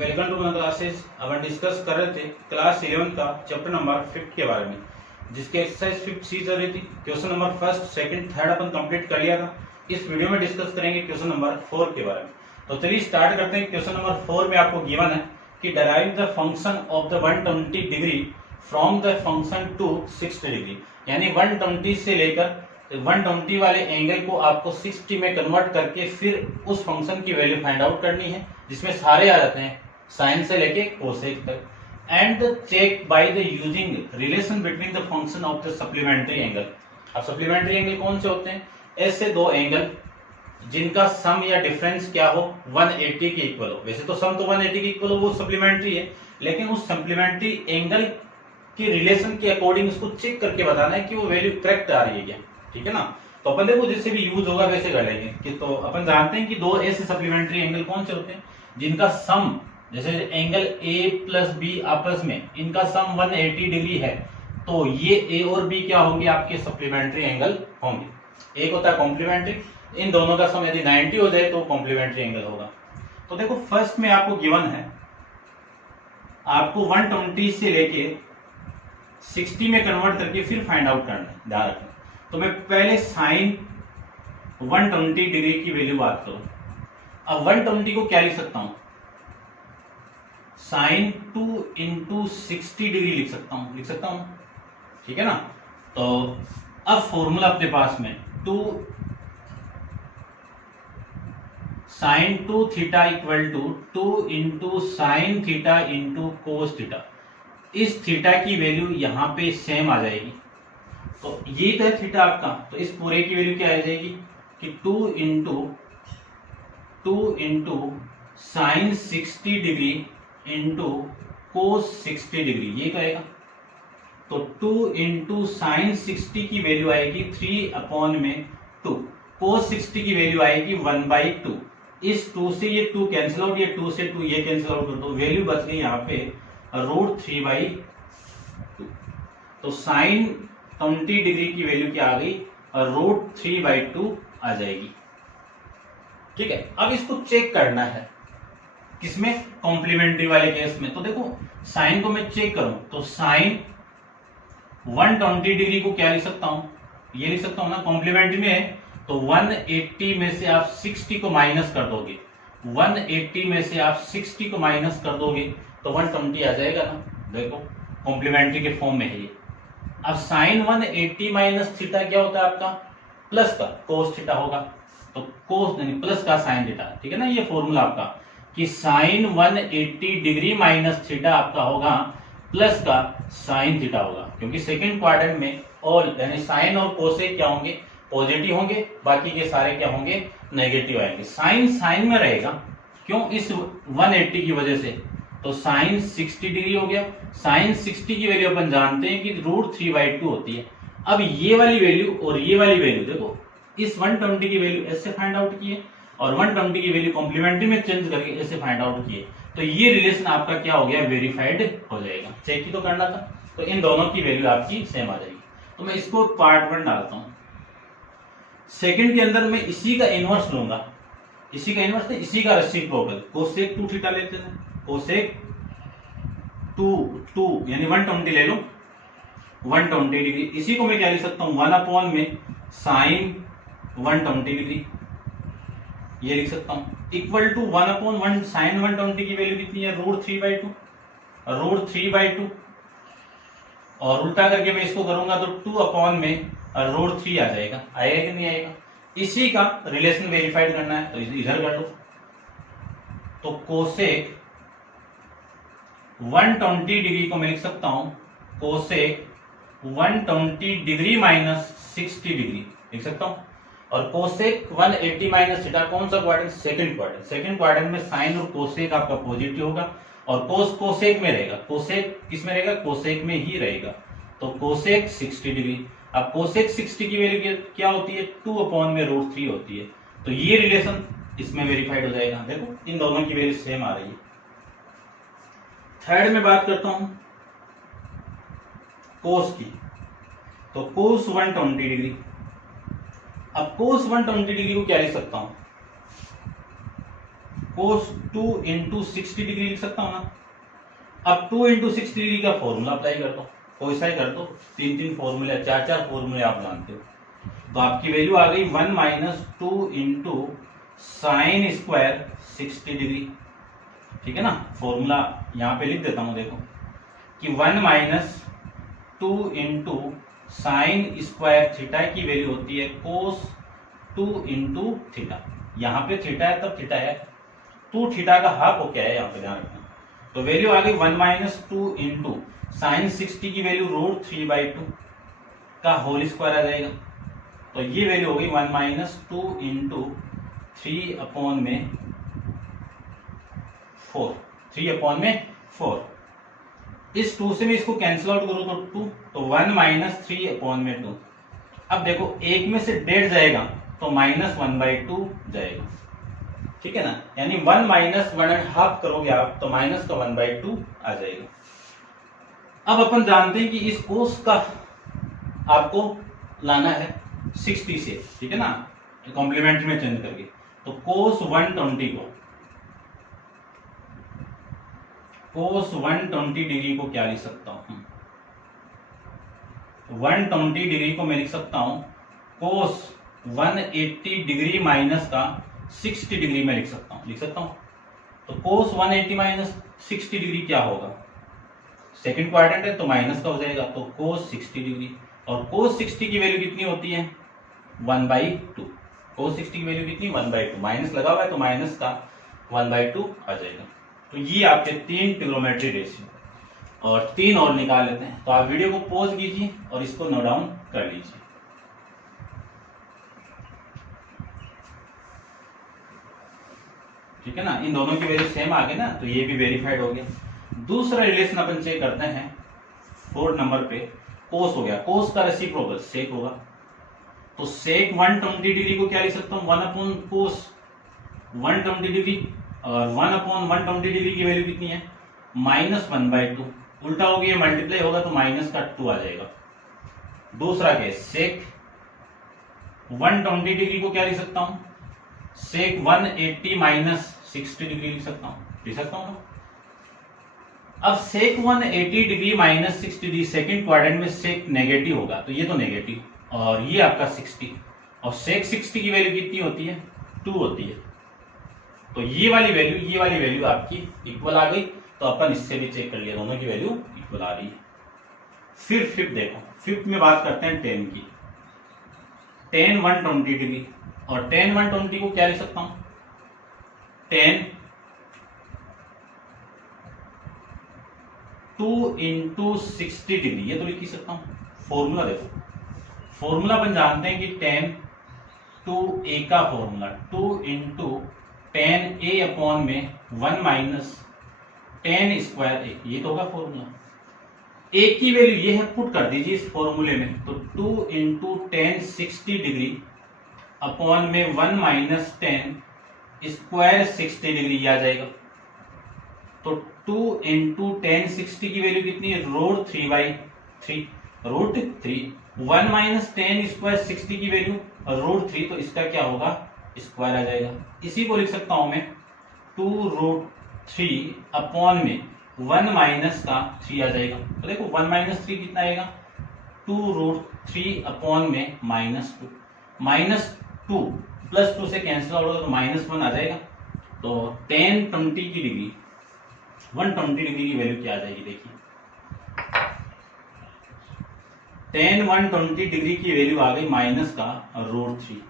Welcome to my classes. अब हम discuss कर रहे थे क्लास 11 का चैप्टर नंबर 5 के बारे में, जिसके एक्सरसाइज 5C चल रही थी। Question number first, second, third अपन कंप्लीट कर लिया था। इस वीडियो में डिस्कस करेंगे क्वेश्चन नंबर 4 के बारे में। तो चलिए स्टार्ट करते हैं। क्वेश्चन नंबर 4 में आपको गिवन है कि derive the function of the 120 degree from the function to 60 degree, यानी 120 से लेकर 120 वाले एंगल को आपको 60 में कन्वर्ट करके फिर उस फंक्शन की वैल्यू फाइंड आउट करनी है, जिसमें सारे आ जाते हैं साइन से लेके कोसेक तक। And check by the using relation between the function of the supplementary angle. अब सप्लीमेंट्री एंगल कौन से होते हैं? ऐसे दो एंगल जिनका सम या डिफरेंस क्या हो 180 के इक्वल हो। वैसे तो सम तो 180 के इक्वल हो, वो सप्लीमेंट्री है, लेकिन उस सप्लीमेंट्री एंगल की रिलेशन के अकॉर्डिंग उसको चेक करके बताना है कि वो वैल्यू करेक्ट आ रही है क्या। ठीक है ना। तो अपन देखो जैसे भी यूज होगा वैसे कर लेंगे कि तो अपन जानते हैं कि दो ऐसे सप्लीमेंट्री एंगल कौन से होते हैं जिनका सम, जैसे एंगल ए प्लस बी आपस में इनका सम 180 डिग्री है, तो ये ए और बी क्या होंगे? आपके सप्लीमेंट्री एंगल होंगे। एक होता है कॉम्प्लीमेंट्री, इन दोनों का सम यदि 90 हो जाए तो कॉम्प्लीमेंट्री एंगल होगा। तो देखो फर्स्ट में आपको गिवन है, आपको 120 से लेके 60 में कन्वर्ट करके फिर फाइंड आउट करना है, ध्यान रखना। तो मैं पहले साइन 120 डिग्री की वैल्यू बात करूं। अब 120 को क्या लिख सकता हूं? साइन 2 इंटू 60 डिग्री लिख सकता हूं। ठीक है ना। तो अब फॉर्मूला अपने पास में 2 sine 2 theta equal to 2 into sine theta into cos theta. इस थीटा की वैल्यू यहां पे सेम आ जाएगी। तो ये तो है थीटा आपका, तो इस पूरे की वैल्यू क्या आ जाएगी कि 2 into sign 60 degree into cos 60 degree, ये कहेगा। तो 2 इंटू साइन 60 की वैल्यू आएगी 3/2, कोस 60 की वैल्यू आएगी 1/2। इस 2 से ये 2 कैंसिल आउट, ये 2 से 2 ये कैंसिल आउट कर दो, वैल्यू बच गई यहाँ पे √3/2। तो साइन 20 डिग्री की वैल्यू क्या आ गई? √3/2 आ जाएगी। ठीक है। अब इसको चेक करना है किसमें? कॉम्प्लीमेंट्री वाले केस में। तो देखो साइन को मैं चेक करूं तो साइन 120 डिग्री को क्या लिख सकता हूं? ये लिख सकता हूं ना, कॉम्प्लीमेंट्री में है तो 180 में से आप 60 को माइनस कर दोगे, 180 में से आप 60 को माइनस कर दोगे तो 120 आ जाएगा ना। देखो कॉम्प्लीमेंट्री के फॉर्म में है ये। अब साइन 180 माइनस थीटा क्या होता है आपका? प्लस का कोस थीटा होगा, तो कोस नहीं प्लस का साइन थीटा। ठीक है ना। ये फॉर्मूला आपका कि साइन 180 डिग्री माइनस थीटा आपका होगा प्लस का साइन थीटा होगा, क्योंकि सेकंड क्वाड्रेंट में ऑल यानी साइन और कोसेक क्या होंगे? पॉजिटिव होंगे, बाकी के सारे क्या होंगे? नेगेटिव आएंगे। साइन साइन में रहेगा, क्यों? इस 180 की वजह से। तो साइन 60 डिग्री हो गया। साइन 60 की वैल्यू अपन जानते हैं कि √3/2 होती है। अब ये वाली वैल्यू और ये वाली वैल्यू देखो, इस 120 की वैल्यू ऐसे फाइंड आउट की है और 120 की वैल्यू कॉम्प्लीमेंट्री में चेंज करके ऐसे फाइंड आउट की है। तो ये रिलेशन आपका क्या हो गया? वेरीफाइड हो जाएगा। चेक ही तो करना था, तो इन दोनों की वैल्यू आपकी सेम आ जाएगी। तो मैं इसको पार्ट 1 डालता हूं। सेकंड के अंदर मैं इसी का इनवर्स लूंगा, इसी का इनवर्स इसी का रेसिप्रोकल कोसेक 2 थीटा लेते हैं। कोसेक 2 यानी 120 ले लो, 120 डिग्री। इसी को मैं क्या लिख सकता हूं? 1 में साइन 120 डिग्री, ये लिख सकता हूं, इक्वल टू 1/1 साइन 120 की वैल्यू कितनी है? √3/2 और उल्टा करके मैं इसको करूंगा तो 2 में √3 आ जाएगा। आएगा कि नहीं आएगा? इसी का रिलेशन वेरीफाइड करना है, तो इधर कर लो। तो कोसेक 120 डिग्री को मैं लिख सकता हूं कोसेक 120 डिग्री माइनस 60 डिग्री लिख सकता हूं। और कोसेक 180 माइनस थीटा कौन सा quadrant? Second quadrant. Second quadrant में साइन और कोसेक आपका पॉजिटिव होगा और कोस कोसेक में रहेगा। कोसेक किस में रहेगा? कोसेक में ही रहेगा। तो कोसेक 60 डिग्री। अब कोसेक 60 की वैल्यू क्या होती है? 2 में √3 होती है। तो ये रिलेशन इसमें वेरीफाइड हो जाएगा। देखो इन दोनों की वैल्यू सेम आ रही है। थर्ड में बात करता हूं कोस की। तो कोस 120 डिग्री। अब कोस 120 डिग्री को क्या लिख सकता हूं? कोस 2 इंटू 60 डिग्री लिख सकता हूं ना। अब 2 इंटू 60 डिग्री का फॉर्मूला अप्लाई कर दो, कोई सा ही कर दो, 3 फॉर्मूले 4 फॉर्मूले आप जानते हो। तो आपकी वैल्यू आ गई 1 minus 2 into sine square 60 degree. ठीक है ना, फॉर्मूला यहां पे लिख देता हूं, देखो कि 1 minus 2 into sign square theta की वैल्यू होती है कोस 2 इंटू थीटा। यहाँ पे थीटा है तब थीटा है, 2 थीटा का हाफ हो क्या है यहाँ पे ध्यान रखना। तो वैल्यू आ गई 1 माइनस 2 इंटू साइन 60 की वैल्यू रूट 3/2 का होल स्क्वायर आ जाएगा। तो ये वैल्यू होगी 1 माइनस 2 इंटू 3/4। इस 2 से मैं इसको कैंसिल आउट करूं तो 2, तो 1 माइनस 3/2। अब देखो एक में से डेढ़ जाएगा तो माइनस 1/2 जाएगा। ठीक है ना, यानी 1 माइनस 1.5 करोगे आप तो माइनस का 1/2 आ जाएगा। अब अपन जानते हैं कि इस कोस का आपको लाना है 60 से, ठीक है ना, कॉम्प्लीमेंट्री में चेंज करके। तो कोस 120 डिग्री को क्या लिख सकता हूं, 120 डिग्री को मैं लिख सकता हूं कोस 180 डिग्री माइनस का 60 डिग्री में लिख सकता हूं। तो कोस 180 माइनस 60 डिग्री क्या होगा, सेकंड क्वाड्रेंट है तो माइनस का हो जाएगा, तो कोस 60 डिग्री। और कोस 60 की वैल्यू कितनी होती है 1/2। कोस 60 की वैल्यू कितनी 1/2, माइनस लगा हुआ है तो माइनस का 1/2 आ जाएगा। तो ये आपके 3 ट्रिग्नोमेट्री रेशियो, और 3 और निकाल लेते हैं। तो आप वीडियो को पॉज कीजिए और इसको नोट डाउन कर लीजिए। ठीक है ना, इन दोनों की वैल्यू सेम आ गई ना, तो ये भी वेरीफाइड हो गया। दूसरा रिलेशन अपन चेक करते हैं 4 नंबर पे, कोस हो गया, कोस का रेसिप्रोकल सेक होगा। तो सेक 120 डिग्री को क्या लिख सकता हूं 1 अपॉन कोस 120 डिग्री, और 1 अपॉन 120 डिग्री की वैल्यू कितनी है माइनस 1/2। उल्टा हो गया, मल्टीप्लाई होगा तो माइनस का 2 आ जाएगा। दूसरा केस सेक 120 डिग्री को क्या लिख सकता हूं सेक 180 माइनस 60 डिग्री लिख सकता हूं ना। अब सेक 180 degree minus 60 degree second quadrant में सेक नेगेटिव होगा, तो ये तो नेगेटिव, और ये आपका 60, और सेक 60 की वैल्यू कितनी होती है 2 होती है। तो ये वाली वैल्यू आपकी इक्वल आ गई। तो अपन इससे भी चेक कर लिया, दोनों की वैल्यू इक्वल आ रही है। फिर फिफ्थ देखो, फिफ्थ में बात करते हैं टेन की। टेन 120 डिग्री, और टेन 120 को क्या लिख सकता हूं टेन 2 इंटू 60 डिग्री, ये तो लिख ही सकता हूं। फॉर्मूला देखो, फॉर्मूला अपन जानते हैं कि टेन 2a का फॉर्मूला 2 इंटू टेन ए अपॉन में 1 माइनस टेन स्क्वायर ए, ये तो होगा फॉर्मूला। ए की वैल्यू ये है, पुट कर दीजिए इस फॉर्मूले में, तो 2 इंटू टेन 60 डिग्री अपॉन में 1 माइनस टेन स्क्वायर 60 डिग्री आ जाएगा। तो 2 इंटू टेन 60 की वैल्यू कितनी है root 3/3, root 3। 1 minus ten square 60 की वैल्यू रूट 3, तो इसका क्या होगा स्क्वायर आ जाएगा। इसी को लिख सकता हूं मैं 2 रूट 3 अपॉन में 1 माइनस का 3 आ जाएगा। तो देखो 1 माइनस 3 कितना आएगा 2 रूट 3 अपॉन में -2, -2 प्लस 2 से कैंसिल आउट होगा तो -1 आ जाएगा। तो टेन 20 की डिग्री 120 डिग्री की वैल्यू क्या आ जाएगी, देखिए टेन 120 डिग्री की वैल्यू आ गई माइनस का रूट 3।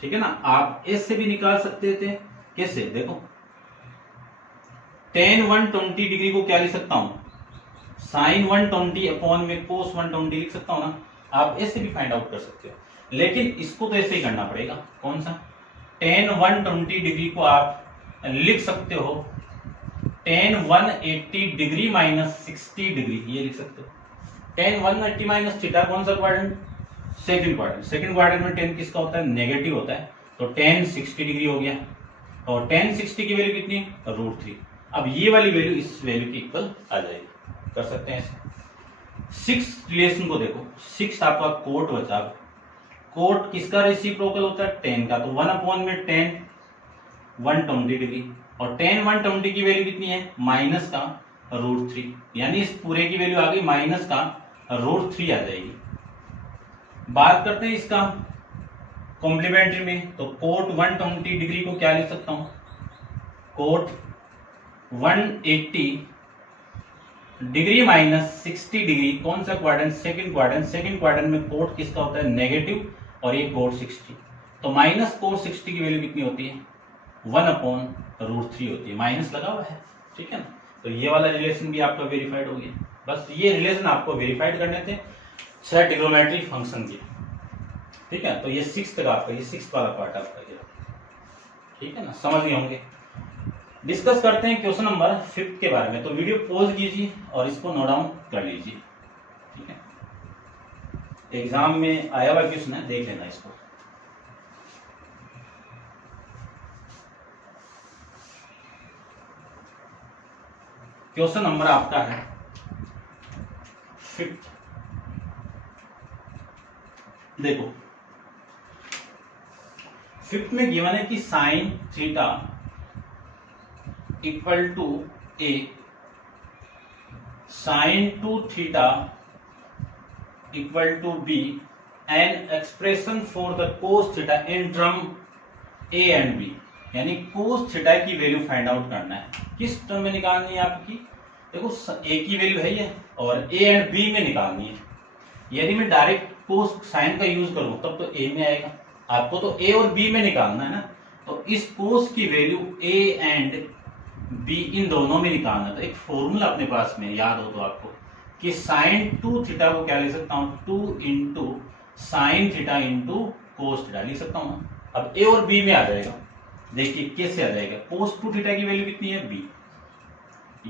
ठीक है ना, आप एस से भी निकाल सकते थे, कैसे देखो टेन 120 डिग्री को क्या लिख सकता हूं साइन 120 अपॉन में कोस 120 लिख सकता हूं ना। आप ऐसे भी फाइंड आउट कर सकते हो, लेकिन इसको तो ऐसे ही करना पड़ेगा। कौन सा टेन 120 डिग्री को आप लिख सकते हो टेन 180 डिग्री माइनस 60 डिग्री, ये लिख सकते हो। टेन 180 माइनस थीटा कौन सा quadrant second quadrant, second quadrant में टेन किसका होता है नेगेटिव होता है। तो टेन 60 डिग्री हो गया, और टेन 60 की वैल्यू कितनी है रूट 3। अब ये वाली वैल्यू इस वैल्यू की इक्वल आ जाएगी, कर सकते हैं ऐसे। सिक्स रिलेशन को देखो, सिक्स आपका कोट बचा। कोट किसका रेसिप्रोकल होता है टेन का, तो 1 अपॉन में टेन 120 डिग्री, और tan 120 की वैल्यू कितनी है, माइनस का √3, यानी इस पूरे की वैल्यू आ गई माइनस का √3 आ जाएगी। बात करते हैं इसका कॉम्प्लीमेंट्री में, तो कोट 120 डिग्री को क्या लिख सकता हूं, कोट 180 डिग्री माइनस 60 डिग्री, कौन सा quadrant, second quadrant. Second quadrant में कोट किसका होता है, नेगेटिव, और ये कोट 60, तो माइनस कोट 60 की वैल्यू कितनी होती है, 1/√3 होती है, माइनस लगा हुआ है, ठीक है ना। तो ये वाला रिलेशन भी आपका वेरीफाइड हो गया। बस ये रिलेशन आपको वेरीफाइड करने थे 6 ट्रिग्नोमेट्री फंक्शन के, ठीक है। तो ये 6 तक आपका, ये 6 वाला पार्ट आपका ये, ठीक है ना, समझ गए होंगे। डिस्कस करते हैं क्वेश्चन नंबर 5 के बारे में। तो वीडियो पॉज कीजिए और इसको नोट डाउन कर लीजिए, ठीक है। एग्जाम में आया हुआ क्वेश्चन है, देख लेना इसको। क्वेश्चन नंबर आपका है 5। देखो 5 में गिवन है कि sine theta equal to A, sine 2 theta equal to B, and expression for the cos theta in term A and B, यानी कोस थीटा की वैल्यू फाइंड आउट करना है। किस टर्म में निकालनी है आपकी, देखो ए की वैल्यू है ये, और ए एंड बी में निकालनी है। यदि मैं डायरेक्ट कोस साइन का यूज करूं तब तो ए में आएगा, आपको तो ए और बी में निकालना है ना। तो इस कोस की value A and be in दोनों में निकालना है। तो एक फॉर्मूला अपने पास में याद हो तो आपको, कि साइन 2 थीटा को क्या लिख सकता हूं, 2 into sine theta into cos theta लिख सकता हूं। अब ए और बी में आ जाएगा, देखिए कैसे आ जाएगा, कोस 2 थीटा की वैल्यू कितनी है, बी,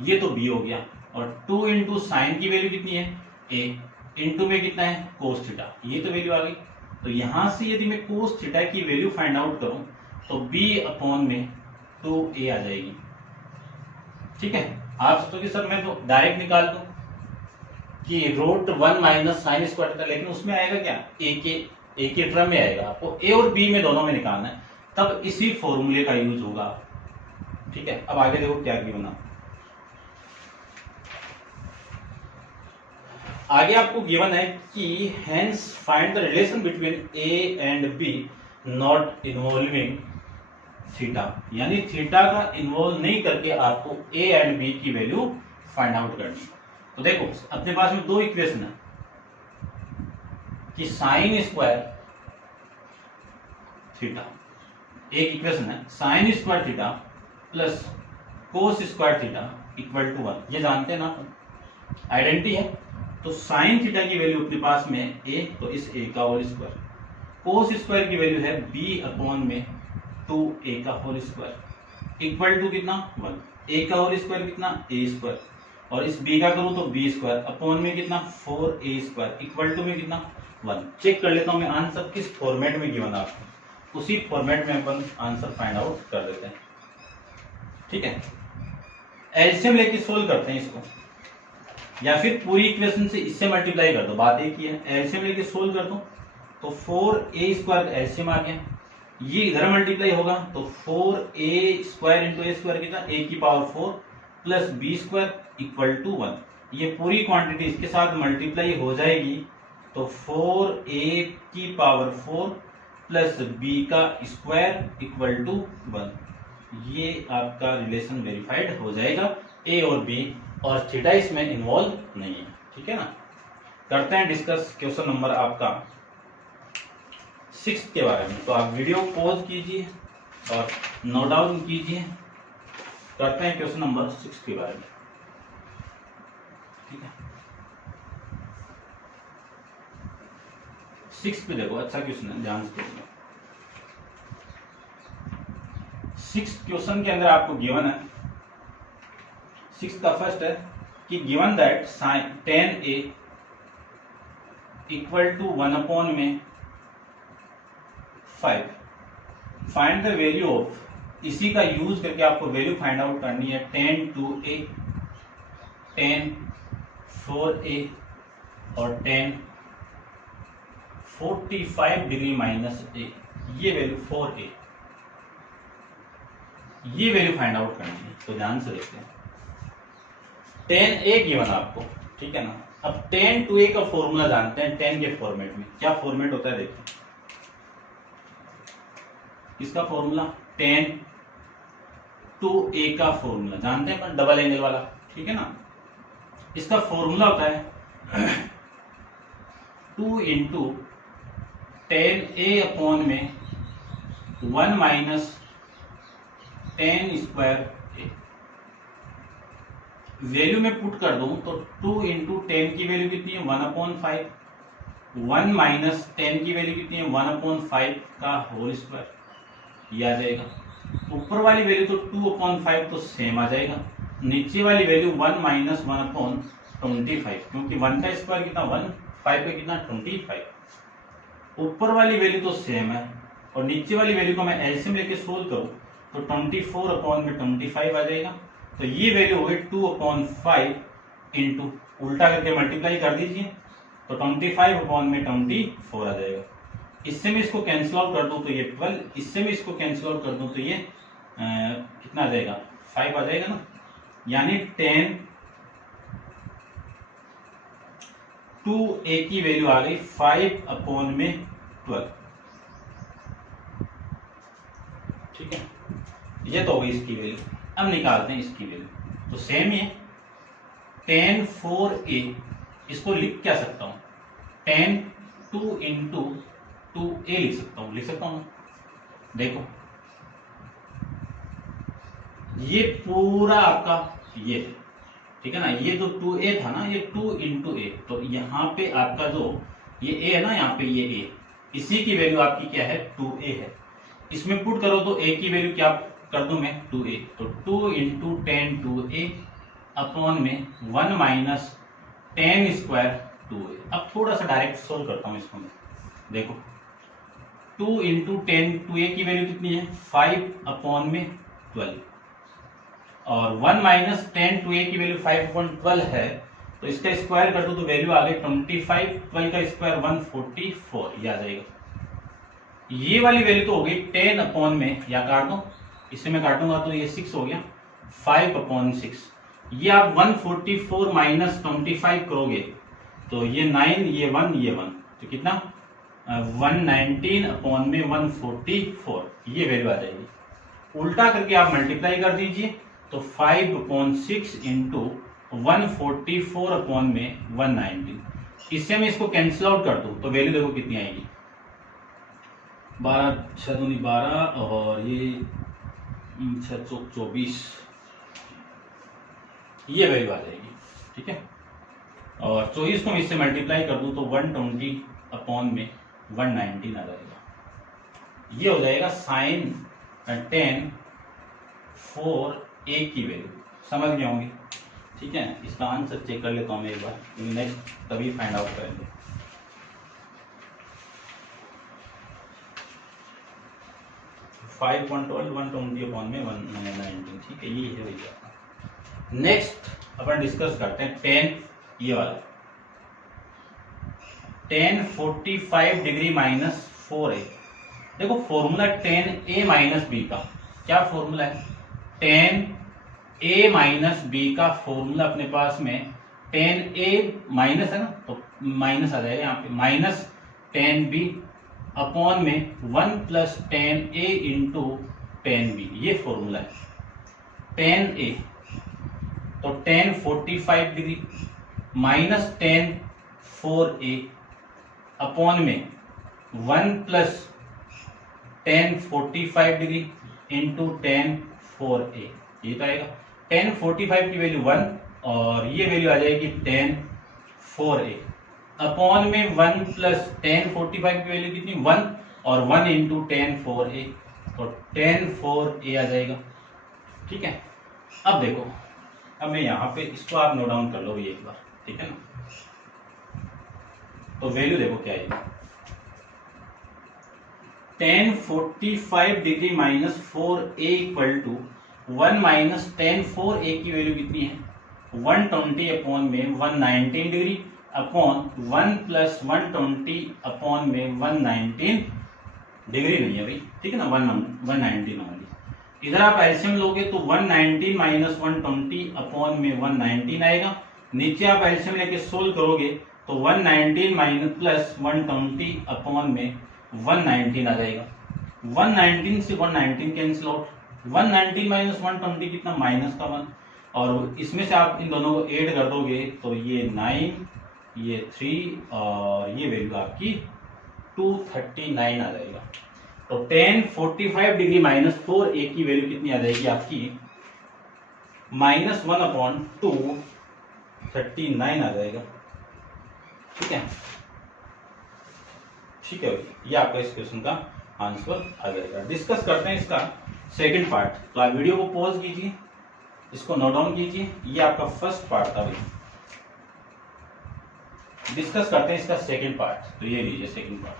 ये तो बी हो गया, और 2 इंटू साइन की वैल्यू कितनी है, ए, इंटू में कितना है, कोस थीटा, ये तो वैल्यू आ गई। तो यहां से यदि मैं कोस थीटा की वैल्यू फाइंड आउट करूं तो बी अपॉन में 2a आ जाएगी, ठीक है। आप सोचोगे सर मैं तो डायरेक्ट निकाल दूं कि √1 माइनस साइन स्क्वायर थीटा, लेकिन उसमें आएगा क्या, ए के टर्म में आएगा, आपको ए और बी में दोनों में निकालना है, तब इसी फॉर्मूले का यूज होगा, ठीक है। अब आगे देखो क्या गिवन है, आगे आपको गिवन है कि hence find the relation between A and B not involving theta, यानी थीटा का इन्वॉल्व नहीं करके आपको ए एंड बी की वैल्यू फाइंड आउट करनी। तो देखो अपने पास में दो इक्वेशन है कि साइन स्क्वायर थीटा, एक इक्वेशन है sine square theta plus cos square theta equal to 1, ये जानते हैं ना, आइडेंटिटी है। तो साइन थीटा की वैल्यू अपने पास में ए, तो इस ए का होल स्क्वायर, कोस स्क्वायर की वैल्यू है बी अपॉन में 2a का होल स्क्वायर इक्वल टू कितना 1, a का होल स्क्वायर कितना a स्क्वायर, और इस b का करूं तो b स्क्वायर अपॉन में कितना 4a स्क्वायर इक्वल टू में कितना 1। चेक कर लेता हूं मैं आंसर किस फॉर्मेट में गिवन आपको, उसी फॉर्मेट में अपन आंसर फाइंड आउट कर देते हैं, ठीक है। एलसीएम लेके सोल्व करते हैं इसको, या फिर पूरी इक्वेशन से इससे मल्टीप्लाई कर दो, बात एक ही है। एलसीएम लेके सोल्व कर दो तो 4a स्क्वायर एलसीएम आ गया, ये इधर मल्टीप्लाई होगा तो 4a square into A square कितना a की power 4 plus b square equal to 1। ये पूरी क्वांटिटी इसके साथ मल्टीप्लाई हो जाएगी तो 4a की पावर 4 प्लस b का स्क्वायर इक्वल टू 1। ये आपका रिलेशन वेरीफाइड हो जाएगा, a और b, और थीटा इसमें इन्वॉल्व नहीं है, ठीक है ना। करते हैं डिस्कस क्वेश्चन नंबर आपका 6 के बारे में। तो आप वीडियो पॉज कीजिए और नोट डाउन कीजिए। करते हैं क्वेश्चन नंबर 6 के बारे में, ठीक है। 6 पे देखो, अच्छा क्वेश्चन है, ध्यान से देखो। 6 क्वेश्चन के अंदर आपको गिवन है, 6 का फर्स्ट है कि given that sine tan a equal to 1 upon में 5, फाइंड द वैल्यू ऑफ, इसी का यूज करके आपको वैल्यू फाइंड आउट करनी है tan 2a, tan 4a और tan 45 डिग्री माइनस a, ये वैल्यू 4a, ये वैल्यू फाइंड आउट करनी है, तो ध्यान से देखते हैं। tan a गिवन आपको, ठीक है ना। अब tan 2a का फॉर्मूला जानते हैं tan के फॉर्मेट में। क्या फॉर्मेट होता है देखिए, इसका फॉर्मूला tan 2a का फॉर्मूला जानते हैं अपन, डबल एंगल वाला, ठीक है ना। इसका फॉर्मूला होता है 2 इंटू tan a अपॉन में 1 minus tan square a। Value में पुट कर दूं तो 2 इंटू टेन की वैल्यू कितनी है 1/5, 1 माइनस टेन की वैल्यू कितनी है 1/5 का होल स्क्वायर, ये आ जाएगा। ऊपर वाली वैल्यू तो 2/5 तो सेम आ जाएगा, नीचे वाली वैल्यू 1 माइनस 1/25, क्योंकि 1 का स्क्वायर कितना 1, 5 का कितना 25। ऊपर वाली वैल्यू तो सेम है और नीचे वाली वैल्यू को मैं एलसीएम लेके सोल्व करूं तो 24/25 आ जाएगा। तो ये वैल्यू हो गई 2/5 इंटू उल्टा करके मल्टीप्लाई कर दीजिए तो 25/24 आ जाएगा। इससे मैं इसको कैंसिल आउट कर दूं तो ये 12, इससे मैं इसको कैंसिल आउट कर दूं तो ये कितना आ जाएगा 5 आ जाएगा ना। यानी tan 2a की वैल्यू आ गई 5/12, ठीक है। ये तो हो गई इसकी वैल्यू। अब निकालते हैं इसकी वैल्यू, तो सेम ही है tan 4a, इसको लिख क्या सकता हूं tan 2 इंटू 2a लिख सकता हूं। देखो ये पूरा आपका ये, ठीक है ना, ये जो 2a था ना, ये 2 इंटू ए, तो यहाँ पे आपका जो ये a है ना, यहाँ पे ये a, इसी की वैल्यू आपकी क्या है 2a है। इसमें पुट करो तो a की वैल्यू क्या कर दूं मैं 2a, तो 2 इंटू tan 2a अपॉन में 1 माइनस tan स्क्वायर 2a। अब थोड़ा सा डायरेक्ट सोल्व करता हूं इसको मैं। देखो 2 इंटू tan 2a की वैल्यू कितनी है 5/12 और 1 माइनस tan 2a की वैल्यू 5/12 है, तो इसका स्क्वायर कर दो तो वैल्यू आ गई 25, 12 का स्क्वायर 144, ये आ जाएगा। ये वाली वैल्यू तो हो गई 10 अपॉन में, या काट दो, इसे मैं काटूंगा तो ये 6 हो गया 5/6। ये आप 144 माइनस 25 करोगे तो ये 9, ये 1, ये 1, तो कितना 119 अपॉन में 144, ये वैल्यू आ जाएगी। उल्टा करके आप मल्टीप्लाई कर दीजिए तो 5/6 इंटू 144 अपॉन में 119। इससे मैं इसको कैंसिल आउट कर दूं तो वैल्यू देखो कितनी आएगी 12 6 दूनी 12 और ये 6 चौक 24, ये वैल्यू आ जाएगी, ठीक है। और 24 को मैं इससे मल्टीप्लाई कर दूं तो 120 अपॉन में 119 आ जाएगा। ये हो जाएगा साइन 10 4a की वैल्यू। समझ गए होंगे, ठीक है। इसका आंसर चेक कर लेता हूं मैं एक बार, नेक्स्ट तभी फाइंड आउट करेंगे। $5.12 120 अपॉन में 119, ठीक है, ये है भैया। नेक्स्ट अपन डिस्कस करते हैं tan, ये वाला tan 45 डिग्री माइनस 4a। देखो formula tan a minus b का क्या फॉर्मूला है, tan a माइनस b का फॉर्मूला अपने पास में tan a माइनस है ना, तो माइनस आ जाएगा यहाँ पे, माइनस tan b अपॉन में 1 plus tan a into tan b, ये फॉर्मूला है tan a। तो tan 45 degree minus tan 4a upon में 1 plus tan 45 degree into tan 4a, ये तो आएगा। tan 45 की वैल्यू 1 और ये वैल्यू आ जाएगी tan 4a अपॉन में 1 प्लस tan 45 की वैल्यू कितनी 1 और 1 इंटू tan 4a, तो tan 4a आ जाएगा, ठीक है। अब देखो, अब मैं यहाँ पे इसको आप नोट डाउन कर लो ये एक बार, ठीक है ना। तो वैल्यू देखो क्या है, tan 45 degree minus 4a equal to 1 minus tan 4a की वैल्यू कितनी है 120 अपॉन में 119 डिग्री अपॉन 1 प्लस 120 अपॉन में 119 डिग्री नहीं है भाई, ठीक है ना, 119 ओनली। इधर आप एलसीएम लोगे तो 119 माइनस 120 अपॉन में 119 आएगा। नीचे आप एलसीएम लेके सोल्व करोगे तो 119 माइनस प्लस 120 अपॉन में 119 आ जाएगा। 119 से 119 कैंसिल आउट, 119 माइनस 120 कितना, माइनस का 1, और इसमें से आप इन दोनों को ऐड कर दोगे तो ये 9, ये 3 और ये वैल्यू आपकी 239 आ जाएगा। तो tan 45 डिग्री माइनस 4a की वैल्यू कितनी आ जाएगी आपकी, -1/239 आ जाएगा। ठीक है, ठीक है भाई, ये आपका इस क्वेश्चन का आंसर आ जाएगा। डिस्कस करते हैं इसका सेकंड पार्ट। तो आप वीडियो को पॉज कीजिए, इसको नोट डाउन कीजिए। ये आपका फर्स्ट पार्ट था भाई। डिस्कस करते हैं इसका सेकंड पार्ट। तो ये लीजिए सेकंड पार्ट।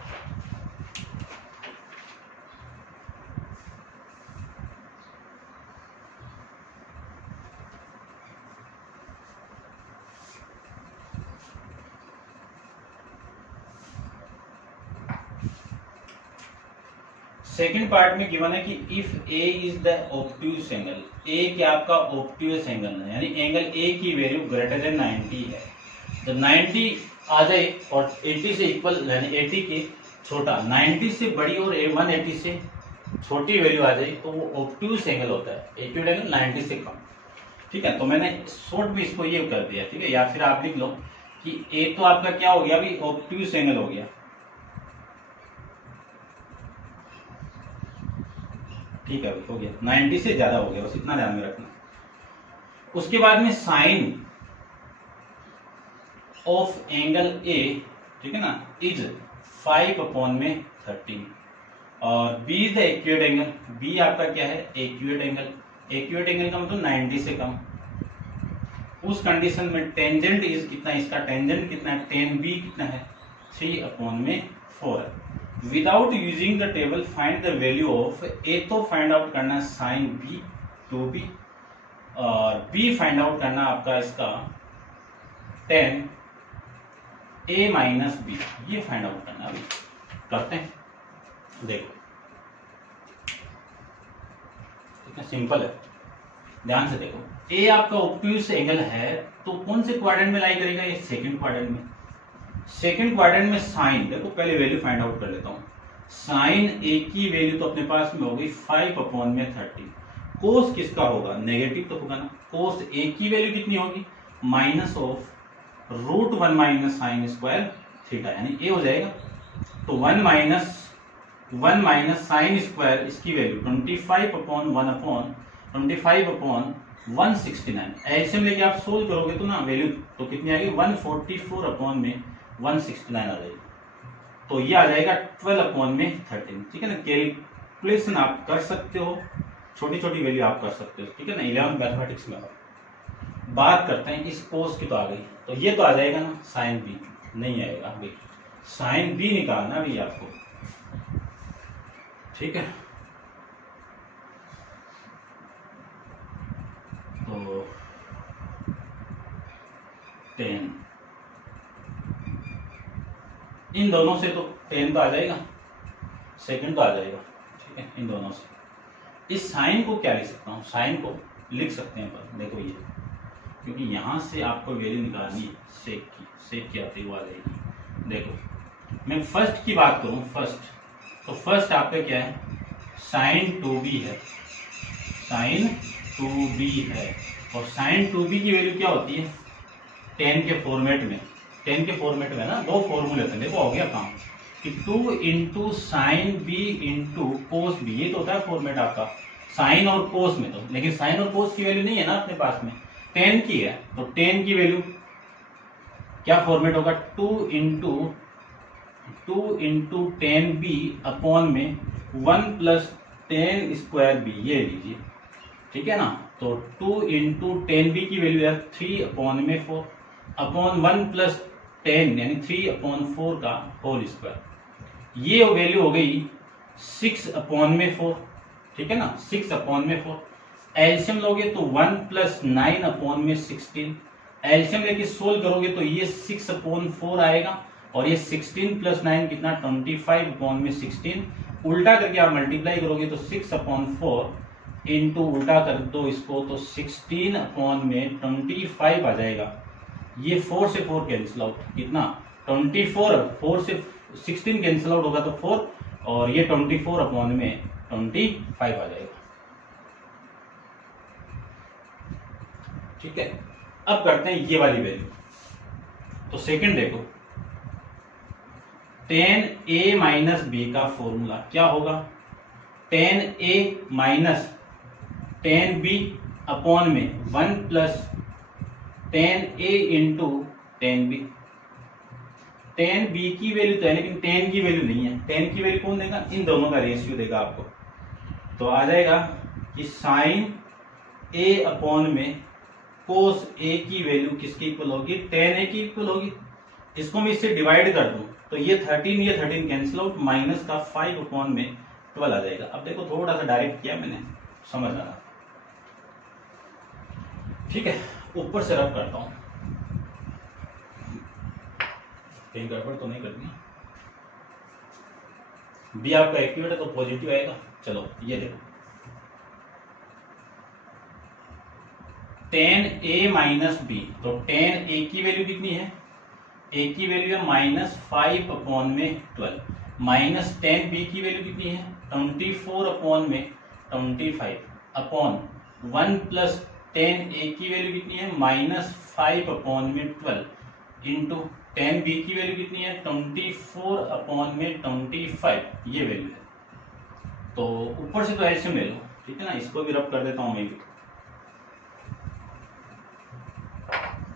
सेकंड पार्ट में गिवन है कि if A is the obtuse angle, A क्या आपका ऑब्ट्यूज एंगल है, यानी एंगल ए की वैल्यू ग्रेटर देन 90 है। जब 90 आ जाए और 80 से इक्वल यानी 80 के छोटा, 90 से बड़ी और 180 से छोटी वैल्यू आ जाए तो वो ऑब्ट्यूज एंगल होता है, एक्यूट एंगल 90 से कम। ठीक है, तो मैंने शॉर्ट में इसको ये कर दिया। ठीक है, या फिर आप लिख लो कि ए तो आपका क्या हो गया अभी, ऑब्ट्यूज एंगल हो गया। ठीक है, हो गया 90 से ज्यादा हो गया, बस इतना ध्यान में रखना। उसके बाद में साइन ऑफ एंगल ए, ठीक है ना, इज 5/13 और B is the acute angle. B आपका क्या है, एक्यूट एंगल। एक्यूट एंगल का मतलब 90 से कम। उस कंडीशन में टेंजेंट इज कितना, इसका टेंजेंट कितना है, tan बी कितना है, 3/4 है। Without using the table find the value of A. तो फाइंड आउट करना है साइन बी 2b और बी फाइंड आउट करना आपका इसका tan a माइनस बी, ये फाइंड आउट करना अभी करते हैं। देखो ठीक है, सिंपल है, ध्यान से देखो। ए आपका ऑब्ट्यूज एंगल है तो कौन से क्वाड्रेंट में लाई करेगा, ये सेकंड क्वाड्रेंट में। सेकंड क्वाड्रेंट में साइन, देखो पहले वैल्यू फाइंड आउट कर लेता हूं। साइन ए की वैल्यू तो अपने पास में हो गई 5/30। कोस किसका होगा, नेगेटिव तो होगा ना। कोस ए की वैल्यू कितनी होगी, minus of √1 minus sign square theta, यानी ए हो जाएगा। तो 1 माइनस साइन स्क्वायर, इसकी वैल्यू 25/1/169। एलसीएम लेके आप सोल्व करोगे तो ना वैल्यू तो कितनी आएगी, 144/169 आ जाएगी। तो ये आ जाएगा 12/13। ठीक है ना, कैलकुलेशन आप कर सकते हो, छोटी छोटी वैल्यू आप कर सकते हो। ठीक है ना, 11th मैथमेटिक्स में। बात करते हैं इस कोस की, तो आ गई, तो ये तो आ जाएगा ना साइन बी, नहीं आएगा भाई, साइन बी निकालना भी आपको। ठीक है, तो 10 इन दोनों से तो 10 तो आ जाएगा, सेकंड तो आ जाएगा। ठीक है, इन दोनों से। इस साइन को क्या लिख सकता हूँ, साइन को लिख सकते हैं पर देखो ये, क्योंकि यहां से आपको वैल्यू निकालनी है सेक की आती है, वो आ जाएगी। देखो मैं फर्स्ट की बात करूं, तो फर्स्ट आपका क्या है, साइन 2b है, साइन 2b है। और साइन 2b की वैल्यू क्या होती है, 10 के फॉर्मेट में, 10 के फॉर्मेट में ना दो फॉर्मूले थे, देखो हो गया काम कि 2 into sine B into cos B, ये तो होता है फॉर्मेट आपका साइन और कोस में। तो लेकिन साइन और कोस की वैल्यू नहीं है ना अपने पास में, 10 की है। तो 10 की वैल्यू क्या फॉर्मेट होगा, 2 इंटू टेन बी अपॉन में 1 प्लस 10 स्क्वायर बी, ये लीजिए। ठीक है ना, तो 2 इंटू टेन बी की वैल्यू है 3/4 अपॉन 1 प्लस 10 यानी 3/4 का होल स्क्वायर। ये वैल्यू हो गई 6/4। ठीक है ना, 6/4। एलसीएम लोगे तो 1 प्लस 9/16। एलसीएम लेके सोल्व करोगे तो ये 6/4 आएगा और ये 16 प्लस 9 कितना, 25/16। उल्टा करके आप मल्टीप्लाई करोगे तो 6/4 इंटू उल्टा कर दो इसको तो 16 अपॉन में 25 आ जाएगा। ये 4 से 4 कैंसिल आउट, कितना 24, 4 से 16 कैंसिल आउट होगा तो 4, और ये 24 अपॉन में 25 आ जाएगा। ठीक है, अब करते हैं ये वाली वैल्यू। तो सेकंड देखो, tan a माइनस बी का फॉर्मूला क्या होगा, tan a minus tan b upon में 1 plus tan a into tan b। tan b की वैल्यू तो है लेकिन tan की वैल्यू नहीं है। tan की वैल्यू कौन देगा, इन दोनों का रेशियो देगा आपको। तो आ जाएगा कि sin a अपॉन में cos a की वैल्यू किसकी इक्वल होगी, tan a की इक्वल होगी। इसको मैं इससे डिवाइड कर दूं तो ये 13 कैंसिल आउट, माइनस का 5 अपॉन में 12 आ जाएगा। अब देखो थोड़ा सा डायरेक्ट किया मैंने, समझ आना। ठीक है, ऊपर से रब करता हूं, कहीं गड़बड़ तो नहीं करनी। बी आपका एक्टिवेट है तो पॉजिटिव आएगा। चलो ये देखो, tan a माइनस बी, तो tan a की वैल्यू कितनी है, a की वैल्यू है -5 अपॉन में 12, माइनस tan b की वैल्यू कितनी है 24 अपॉन में 25 अपॉन 1 प्लस tan a की वैल्यू कितनी है -5 अपॉन में 12 इंटू tan b की वैल्यू कितनी है 24 अपॉन में 25, ये वैल्यू है। तो ऊपर से तो ऐसे ले लो, ठीक है ना, इसको भी रब कर देता हूं मैं भी।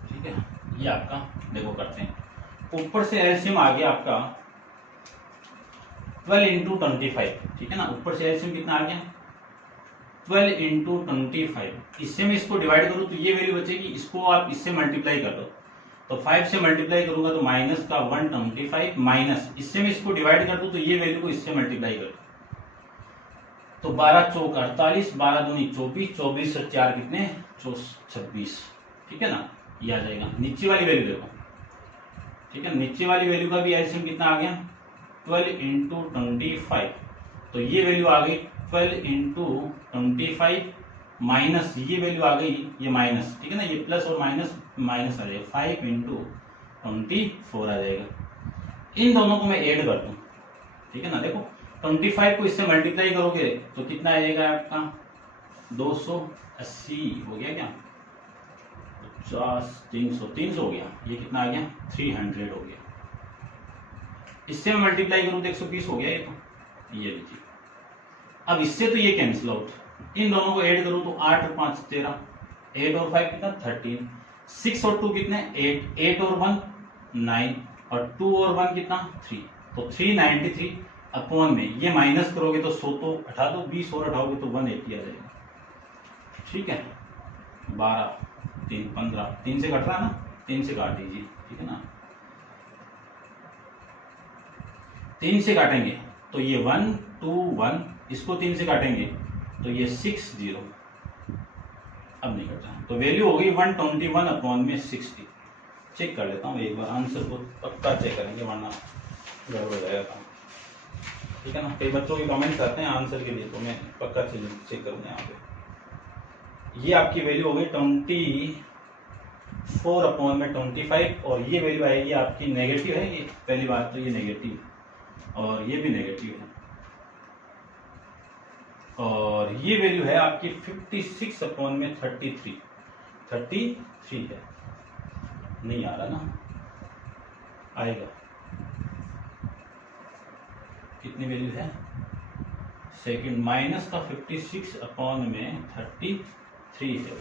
ठीक है, ये आपका देखो करते हैं, ऊपर से एलसीएम आ गया आपका 12 इंटू 25, ठीक है ना, ऊपर से एलसीएम कितना आ गया 12 इंटू 25। इससे मैं इसको डिवाइड करूं तो ये वैल्यू बचेगी, इसको आप इससे मल्टीप्लाई कर दो तो 5 से मल्टीप्लाई करूंगा तो माइनस का 125, माइनस इससे मैं इसको डिवाइड कर दूं तो ये वैल्यू को इससे मल्टीप्लाई कर दो तो 12 चौक 48, 12 दूनी 24, 24 और 4 कितने 26, ठीक है ना, ये आ जाएगा। नीचे वाली वैल्यू देखो, ठीक है, नीचे वाली वैल्यू का भी एलसीएम कितना आ गया 12 इंटू 25, तो ये वैल्यू आ गई 12 इंटू 25 माइनस ये वैल्यू आ गई ये माइनस, ठीक है ना, ये प्लस और माइनस माइनस आ जाएगा 5 इंटू 24 आ जाएगा। इन दोनों को मैं ऐड कर दूं, ठीक है ना, देखो 25 को इससे मल्टीप्लाई करोगे तो कितना आ जाएगा आपका 280 हो गया क्या 50 300 हो गया, ये कितना आ गया 300 हो गया। इससे मैं मल्टीप्लाई करूं तो 120 हो गया ये, तो ये लीजिए। अब इससे तो ये कैंसिल आउट, इन दोनों को ऐड करूं तो 8 और 5 13, 8 और 5 कितना 13, 6 और 2 कितने 8, 8 और 1 9 और 2 और 1 कितना 3, तो 393 अपॉन में ये माइनस करोगे तो 100 तो हटा दो, 20 और हटाओगे तो 180 आ जाएगा। ठीक है, 12 3 15, 3 से कट रहा है ना, 3 से काट दीजिए, ठीक है ना, 3 से काटेंगे तो ये 1 2 1, इसको 3 से काटेंगे तो ये 6 0, अब नहीं कटा, तो वैल्यू हो गई 121 अपॉन में 60। चेक कर लेता हूँ एक बार, आंसर को पक्का चेक करेंगे वरना गड़बड़ हो जाएगा काम, ठीक है ना। कई बच्चों के कमेंट्स आते हैं आंसर के लिए, तो मैं पक्का चेक करूँगा यहाँ पे। ये आपकी वैल्यू हो गई 24 अपॉन में 25, और ये वैल्यू आएगी आपकी नेगेटिव है, ये पहली बात तो ये नेगेटिव और ये भी नेगेटिव है, और ये वैल्यू है आपकी 56 अपॉन में 33 है, नहीं आ रहा ना, आएगा, कितनी वैल्यू है सेकंड, माइनस का 56 अपॉन में 33 है।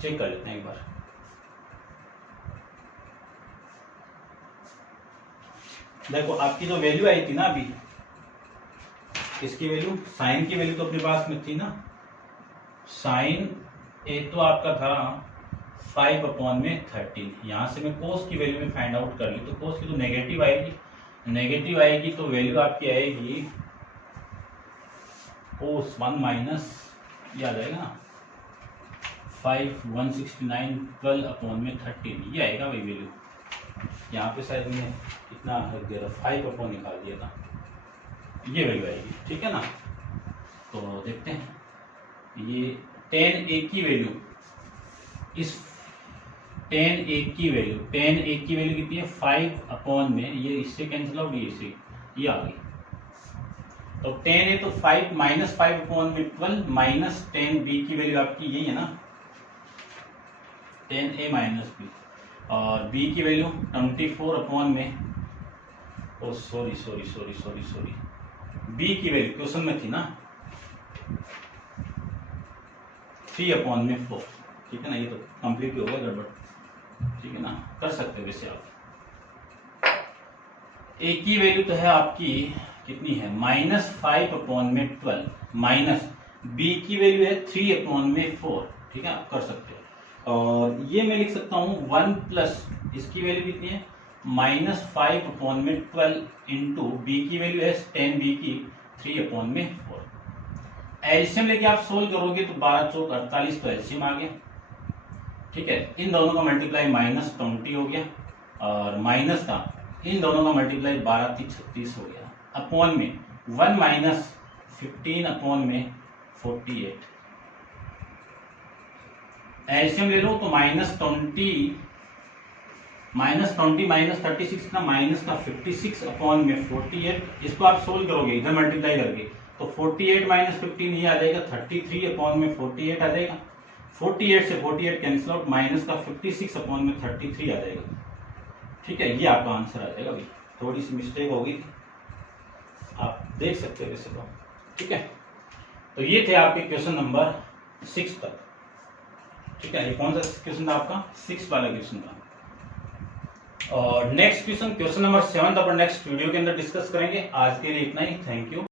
चेक कर लेते हैं एक बार, देखो आपकी जो वैल्यू आई थी ना अभी, इसकी वैल्यू साइन की वैल्यू तो अपने पास में थी ना, साइन एक तो आपका था 5 अपॉन में 13, यहां से मैं कोस की वैल्यू में फाइंड आउट कर ली, तो कोस की तो नेगेटिव आएगी तो वैल्यू आपकी आएगी कोस 1 माइनस ये आ जाएगा ना 5 169 12 अपॉन में 13, ये आएगा वही वैल्यू। यहाँ पे शायद मैंने कितना रख दिया था 5 अपॉन निकाल दिया था, ये वैल्यू आएगी, ठीक है ना। तो देखते हैं ये tan a की वैल्यू, इस tan a की वैल्यू कितनी है 5 अपॉन में, ये इससे कैंसिल आउट, ये आ गई। तो tan a तो 5 माइनस 5 अपॉन में 12 माइनस tan b की वैल्यू आपकी यही है ना, tan a माइनस b, और b की वैल्यू 24 अपॉन में, ओ सॉरी b की वैल्यू क्वेश्चन में थी ना 3 अपॉन में 4, ठीक है ना। ये तो कंप्लीट ही होगा गड़बड़, ठीक है ना, कर सकते हो वैसे आप। a की वैल्यू तो है आपकी कितनी है माइनस 5 अपॉन में 12 माइनस b की वैल्यू है 3 अपॉन में 4, ठीक है, आप कर सकते हो। और ये मैं लिख सकता हूँ 1 प्लस इसकी वैल्यू कितनी है माइनस 5 अपॉन में 12 इंटू बी की वैल्यू है 10 बी की 3 अपॉन में 4। एलसीएम लेके आप सोल्व करोगे तो 12 चौक 48 तो एलसीएम आ गया, ठीक है। इन दोनों का मल्टीप्लाई माइनस 20 हो गया, और माइनस का इन दोनों का मल्टीप्लाई 12 3 36 हो गया, अपॉन में 1 माइनस 15 अपॉन में 48। एलसीएम ले लो तो माइनस 20 माइनस 36 ना माइनस का 56 अपॉन में 48। इसको आप सोल्व करोगे इधर मल्टीप्लाई करके तो 48 माइनस 15 ये आ जाएगा 33 अपॉन में 48 आ जाएगा। 48 से 48 कैंसिल आउट, माइनस का 56 अपॉन में 33 आ जाएगा, ठीक है। ये आपका आंसर आ जाएगा। अभी थोड़ी सी मिस्टेक हो गई, आप देख सकते हैं वैसे तो, ठीक है। तो ये थे आपके क्वेश्चन नंबर 6 तक, ठीक है। ये कौन सा क्वेश्चन था आपका 6 वाला क्वेश्चन था। और नेक्स्ट क्वेश्चन नंबर 7 अपन नेक्स्ट वीडियो के अंदर डिस्कस करेंगे। आज के लिए इतना ही, थैंक यू।